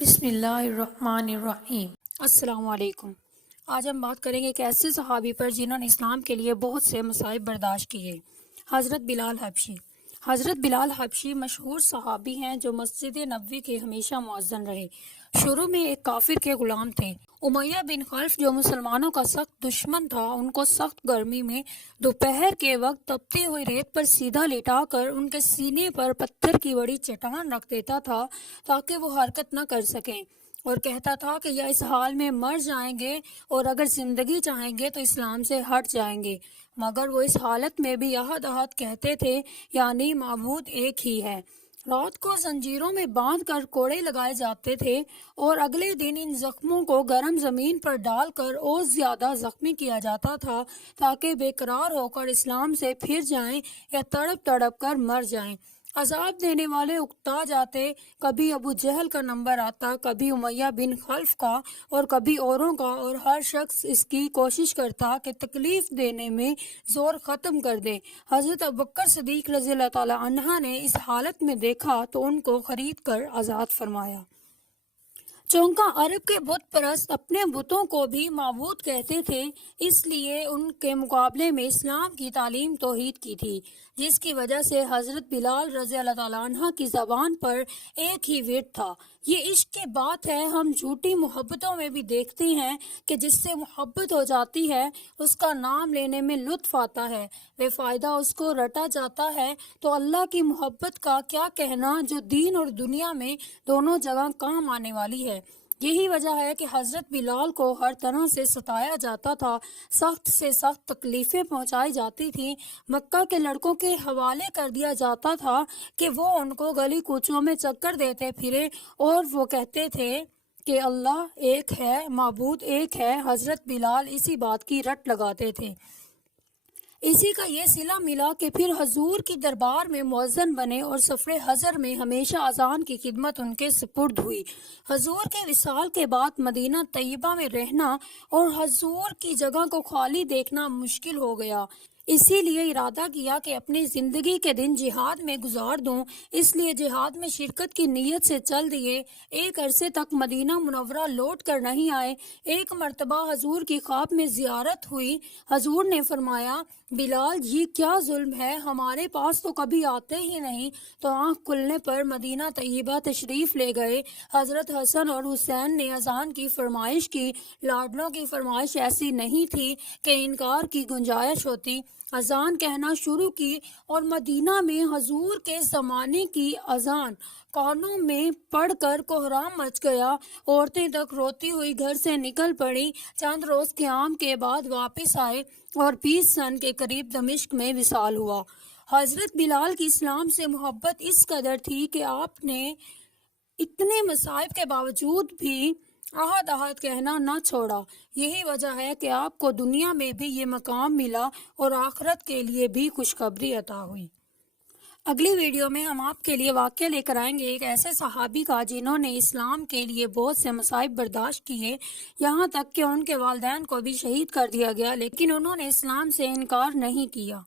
بسم اللہ الرحمن الرحیم۔ السلام علیکم۔ آج ہم بات کریں گے ایک ایسے صحابی پر جنہوں نے اسلام کے لیے بہت سے مصائب برداشت کیے، حضرت بلال حبشی۔ حضرت بلال حبشی مشہور صحابی ہیں جو مسجد نبوی کے ہمیشہ مؤذن رہے۔ شروع میں ایک کافر کے غلام تھے۔ امیہ بن خلف جو مسلمانوں کا سخت دشمن تھا، ان کو سخت گرمی میں دوپہر کے وقت تپتی ہوئی ریت پر سیدھا لٹا کر ان کے سینے پر پتھر کی بڑی چٹان رکھ دیتا تھا تاکہ وہ حرکت نہ کر سکیں، اور کہتا تھا کہ یا اس حال میں مر جائیں گے اور اگر زندگی چاہیں گے تو اسلام سے ہٹ جائیں گے، مگر وہ اس حالت میں بھی احد احد کہتے تھے، یعنی معبود ایک ہی ہے۔ رات کو زنجیروں میں باندھ کر کوڑے لگائے جاتے تھے اور اگلے دن ان زخموں کو گرم زمین پر ڈال کر اور زیادہ زخمی کیا جاتا تھا تاکہ بے قرار ہو کر اسلام سے پھر جائیں یا تڑپ تڑپ کر مر جائیں۔ عذاب دینے والے اکتا جاتے، کبھی ابو جہل کا نمبر آتا، کبھی امیہ بن خلف کا اور کبھی اوروں کا، اور ہر شخص اس کی کوشش کرتا کہ تکلیف دینے میں زور ختم کر دے۔ حضرت ابوبکر صدیق رضی اللہ تعالی عنہ نے اس حالت میں دیکھا تو ان کو خرید کر آزاد فرمایا۔ چونکہ عرب کے بت پرست اپنے بتوں کو بھی معبود کہتے تھے، اس لیے ان کے مقابلے میں اسلام کی تعلیم توحید کی تھی، جس کی وجہ سے حضرت بلال رضی اللہ تعالیٰ عنہ کی زبان پر ایک ہی ورد تھا۔ یہ عشق کی بات ہے، ہم جھوٹی محبتوں میں بھی دیکھتے ہیں کہ جس سے محبت ہو جاتی ہے اس کا نام لینے میں لطف آتا ہے، بے فائدہ اس کو رٹا جاتا ہے، تو اللہ کی محبت کا کیا کہنا جو دین اور دنیا میں دونوں جگہ کام آنے والی ہے۔ یہی وجہ ہے کہ حضرت بلال کو ہر طرح سے ستایا جاتا تھا، سخت سے سخت تکلیفیں پہنچائی جاتی تھیں، مکہ کے لڑکوں کے حوالے کر دیا جاتا تھا کہ وہ ان کو گلی کوچوں میں چکر دیتے پھرے اور وہ کہتے تھے کہ اللہ ایک ہے، معبود ایک ہے۔ حضرت بلال اسی بات کی رٹ لگاتے تھے۔ اسی کا یہ صلہ ملا کہ پھر حضور کی دربار میں مؤذن بنے اور سفر حضر میں ہمیشہ اذان کی خدمت ان کے سپرد ہوئی۔ حضور کے وصال کے بعد مدینہ طیبہ میں رہنا اور حضور کی جگہ کو خالی دیکھنا مشکل ہو گیا، اسی لیے ارادہ کیا کہ اپنی زندگی کے دن جہاد میں گزار دوں، اس لیے جہاد میں شرکت کی نیت سے چل دیے۔ ایک عرصے تک مدینہ منورہ لوٹ کر نہیں آئے۔ ایک مرتبہ حضور کی خواب میں زیارت ہوئی۔ حضور نے فرمایا، بلال یہ کیا ظلم ہے، ہمارے پاس تو کبھی آتے ہی نہیں۔ تو آنکھ کھلنے پر مدینہ طیبہ تشریف لے گئے۔ حضرت حسن اور حسین نے اذان کی فرمائش کی۔ لاڈلوں کی فرمائش ایسی نہیں تھی کہ انکار کی گنجائش ہوتی۔ اذان کہنا شروع کی اور مدینہ میں حضور کے زمانے کی اذان کانوں میں پڑھ کر کوہرام مچ گیا۔ عورتیں تک روتی ہوئی گھر سے نکل پڑی۔ چند روز قیام کے بعد واپس آئے اور 20 سن کے قریب دمشق میں وصال ہوا۔ حضرت بلال کی اسلام سے محبت اس قدر تھی کہ آپ نے اتنے مصائب کے باوجود بھی احد احد کہنا نہ چھوڑا۔ یہی وجہ ہے کہ آپ کو دنیا میں بھی یہ مقام ملا اور آخرت کے لیے بھی خوشخبری عطا ہوئی۔ اگلی ویڈیو میں ہم آپ کے لیے واقعہ لے کر آئیں گے ایک ایسے صحابی کا جنہوں نے اسلام کے لیے بہت سے مصائب برداشت کیے، یہاں تک کہ ان کے والدین کو بھی شہید کر دیا گیا، لیکن انہوں نے اسلام سے انکار نہیں کیا۔